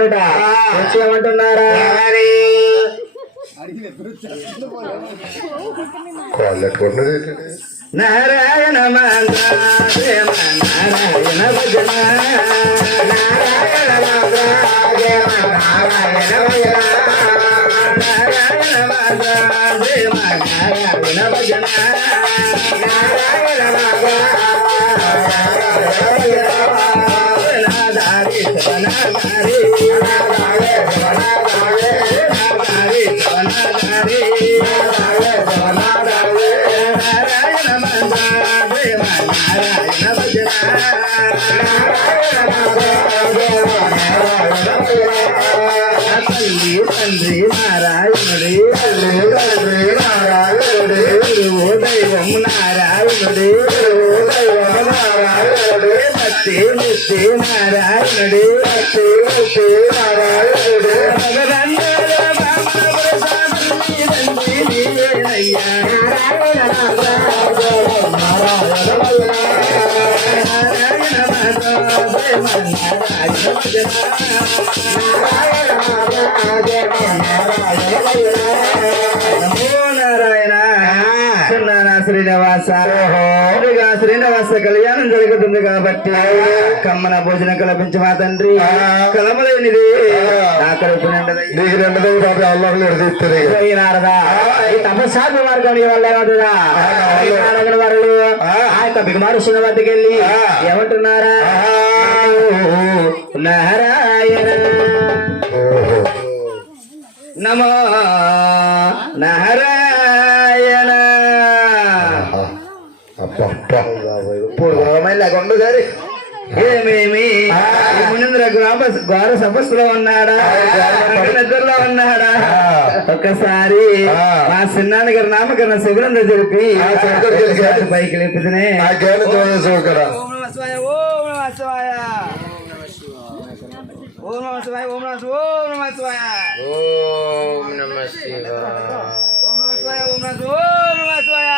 చేశారట. ఏమంటున్నారా? నారాయణ నారాయణ భజన నారాయణ నారాయణ భజన నారాయణ నారాయణ భజన. Hare Hare శ్రీనివాస ఇక శ్రీనివాస కళ్యాణం జరుగుతుంది కాబట్టి కమ్మన భోజనం కల్పించి మా తండ్రి కలమలేనిది కడుపు నిండది. బాబు ఎడదీస్తుంది ఈ నారదా. ఈ తపస్సాధి మార్గం వల్ల వారు ఆ. యొక్క బిగమారుషుల వద్దకు వెళ్ళి ఏమంటున్నారా? నారాయణ. నమో అబ్బా అబ్బా ఇప్పుడు మళ్ళీ కొండ సరే ఏమేమి ఈ మునింద్ర గ్రామ ఘోర సమస్యలో ఉన్నాడా నిద్రలో ఉన్నాడా ఒక్కసారి మా చిన్నాన్న గారి నామకరణ శిబిరంలో జరిపి శిబిరం జరిపి. పైకి లేపితేనే ఆ జ్ఞానం చూడదు ఇక్కడ ఓం నమ శివాయ ఓం నమ శివాయ ఓం నమ శివాయ ఓం నమ శివాయ ఓం నమ శివాయ ఓం నమ శివాయ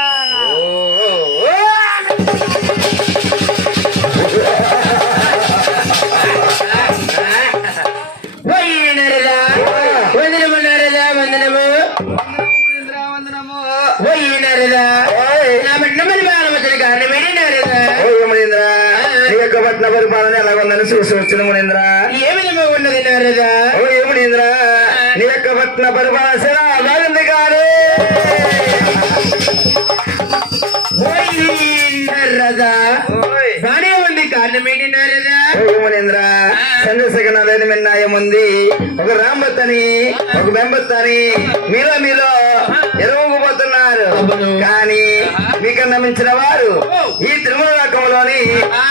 పట్ల పరిపాలన ఎలా ఉందని చూసి వచ్చిన మునీంద్ర ఏమి ఉన్నది నరులా ఓ ఏమునీంద్ర నీ యొక్క పట్ల పరిపాలన చాలా బాగుంది కాదు. నారాయణ మిన్నాయం ఉంది ఒక రాంబత్ అని ఒక బెంబత్ అని మీలో మీలో ఎరవకపోతున్నారు కానీ మీకన్నా మించిన వారు ఈ తిరుమల రకంలోని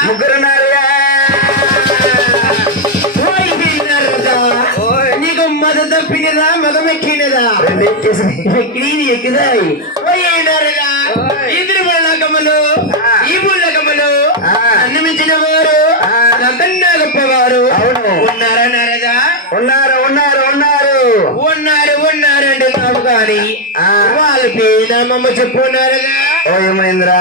ముగ్గురున్నారుగా నీకు మద తప్పినదా ఎక్కినదా ఎక్కేసి ఎక్కినది నామమ్మ చెప్పు ఓ యమునేంద్ర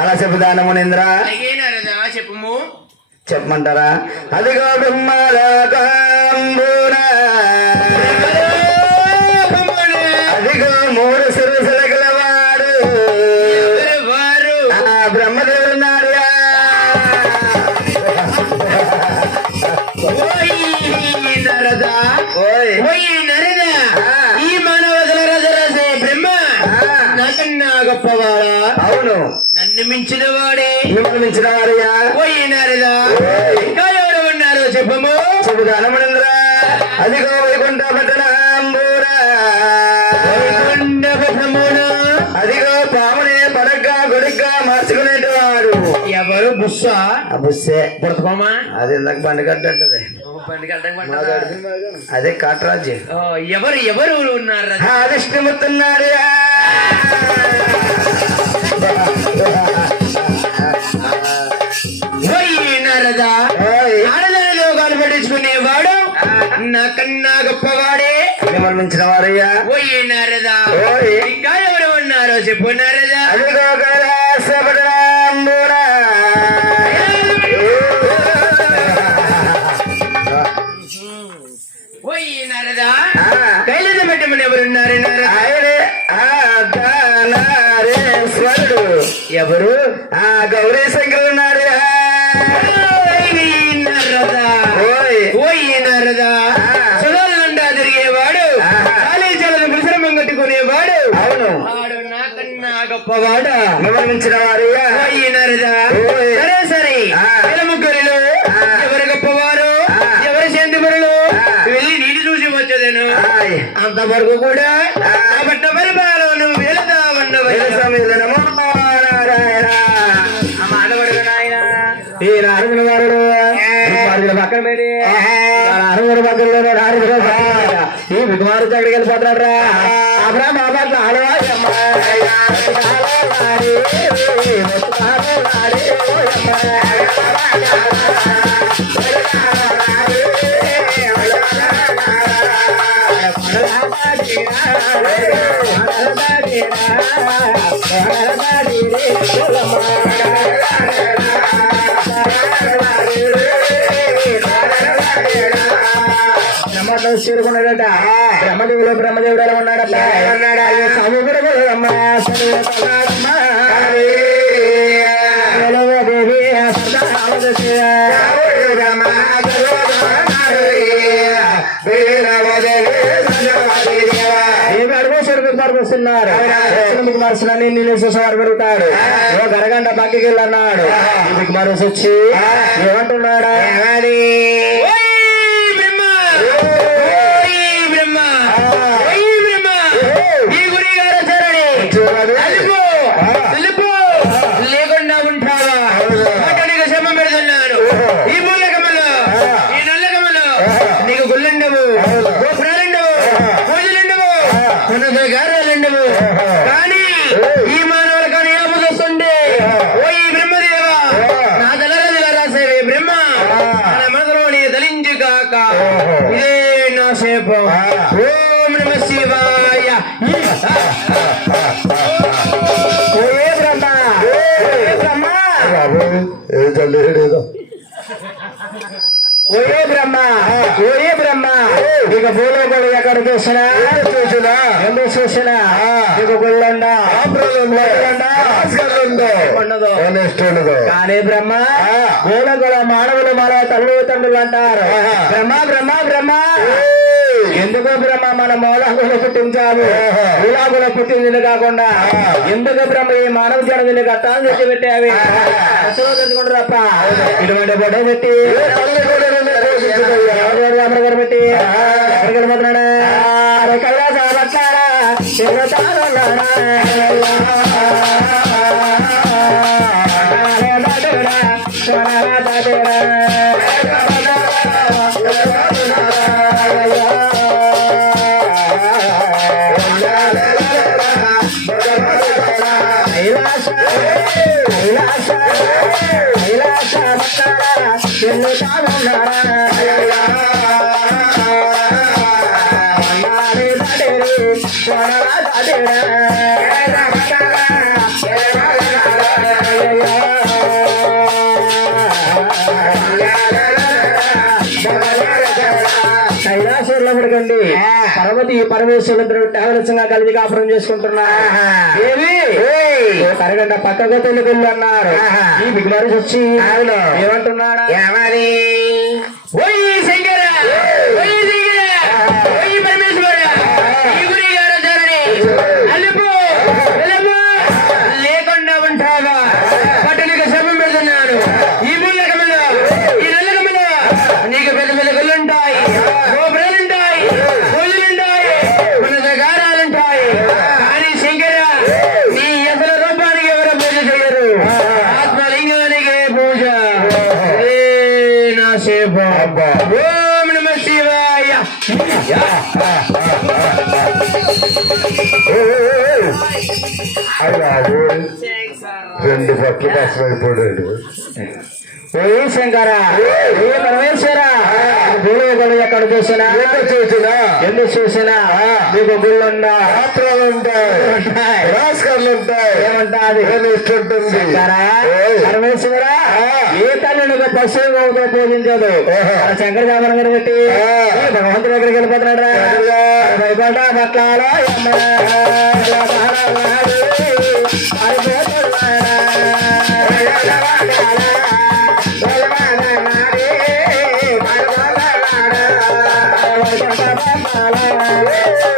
అలా చెప్పుదాన మునేంద్ర. అలాగే నారదా చెప్పుము. చెప్పమంటారా? అదిగో బ్రహ్మలోకంబున గొప్పవాడా? అవును. నన్ను మించిన వాడే. మిమ్మల్ని మించిన వారయ్యా ఓయ్ నరదా. ఓయ్. ఇంకా ఎవరు ఉన్నారు చెప్పము. చెబుదాన మునేంద్ర అదిగో వైకుంఠ పట్టణంబురా. వైకుంఠపథమున బుస్స బుస్సే పుడతామా అది ఇందాక బండి కట్టంటది. బండికి అడ్డం పడ్డదా? అదే కాట్రాజు. ఎవరు ఎవరు ఉన్నారు? నరదా. ఆడదాని లోకాలు పట్టించుకునేవాడు? నాకన్నా గొప్పవాడే? మించిన వారయ్యా. నారదా. ఇంకా ఎవరు ఉన్నారో చెప్పు నారదా. ఎవరు? ఆ గౌరీ ఆ. సుధాలండా తిరిగేవాడు. పరిశ్రమం కట్టుకునేవాడు అవును. వాడు నాకన్నా గొప్పవాడా. మిమ్మల్ని. సరే సరే. ముగ్గురిలో. ఎవరు గొప్పవారు. ఎవరు ఆ. వెళ్ళి నీటి చూసి వచ్చేదేను. అంతవరకు కూడా బట్ట పరిపాలన వెళదా వేద ఈ నారదుల వారుడు వికుమారుల పక్కన పెట్టి నారదుల పక్కన నారదుల పక్కన ఈ వికుమారు దగ్గరికి వెళ్ళిపోతాడు రా అబ్రా బాబా ఆడవాడమ్మ బ్రహ్మదేవుడు చేరుకున్నాడట బ్రహ్మదేవుడు బ్రహ్మదేవుడు ఉన్నాడట ఉన్నాడా సముద్ర వస్తున్నారు మీకు మరుసలని నేను చూసేవారు పెరుగుతాడు ఒక అరగంట పక్కకి వెళ్ళన్నాడు. మరుసు వచ్చి ఏమంటున్నాడా ఓయ్ బ్రహ్మ ఓయ్ బ్రహ్మ ఓయ్ బ్రహ్మ ఈ గురి గారు వచ్చారని అల్లిపో అల్లిపో లేకుండా ఉంటావా మాటనికి శ్రమ పెడుతున్నాను ఈ మూలకములు ఈ నల్లకములు నీకు గుళ్ళండవు గోపురాలుండవు పూజలుండవు పునగారాలుండవు కానీ ఈ మానవుల కానీ ఆపదొస్తుండే ఓ ఈ బ్రహ్మదేవ నా తలరదిల రాసేవి బ్రహ్మ మన మనసులోని దలించు కాక ఇదే నా సేపం ఓం నమ శివాయ ఓయే బ్రహ్మ ఓయే బ్రహ్మ ఏదో ఓయే బ్రహ్మ ఓయే బ్రహ్మ ఇక భూలోకలు ఎక్కడ చూసినా? చూసినా? ఎందుకు చూసినా? ఇక గుళ్ళండా? కానీ బ్రహ్మ భూలోకల మానవులు మన తల్లి తండ్రులు అంటారు బ్రహ్మ బ్రహ్మ బ్రహ్మ. ఎందుకు బ్రహ్మ మన మూలాకులు పుట్టించాము మూలాకులు పుట్టింది కాకుండా ఎందుకు బ్రహ్మ ఈ మానవ జనదిని కట్టాలని తెచ్చి పెట్టావి ఇటువంటి బొడ పెట్టి కైలాస పడకండి పర్వతి పరమేశ్వరుడు ట్రావెల్స్గా కలిసి కాపురం చేసుకుంటున్నా. ఏమి కరగంట పక్కకు తెలుగుళ్ళు అన్నారు. ఈ బిగ్మారి వచ్చి ఏమంటున్నాడా? ఏమని రెండు పట్ల బస్సు అయిపోయాడు ఓ శంకర ఓ పరమేశ్వర భూలోకలు ఎక్కడ చూసినా? చూసినా? ఎందుకు చూసినా? మీకు గుళ్ళుందా పాత్రలు ఉంటాయి. భాస్కర్లు ఉంటాయి. ఏమంటాది? ఓయ్. పరమేశ్వర? ఏ తల్లిని పశువుతో పూజించదు? మన శంకర జామన గారు పెట్టి భగవంతుడి దగ్గరికి వెళ్ళిపోతున్నాడు రా? Yeah.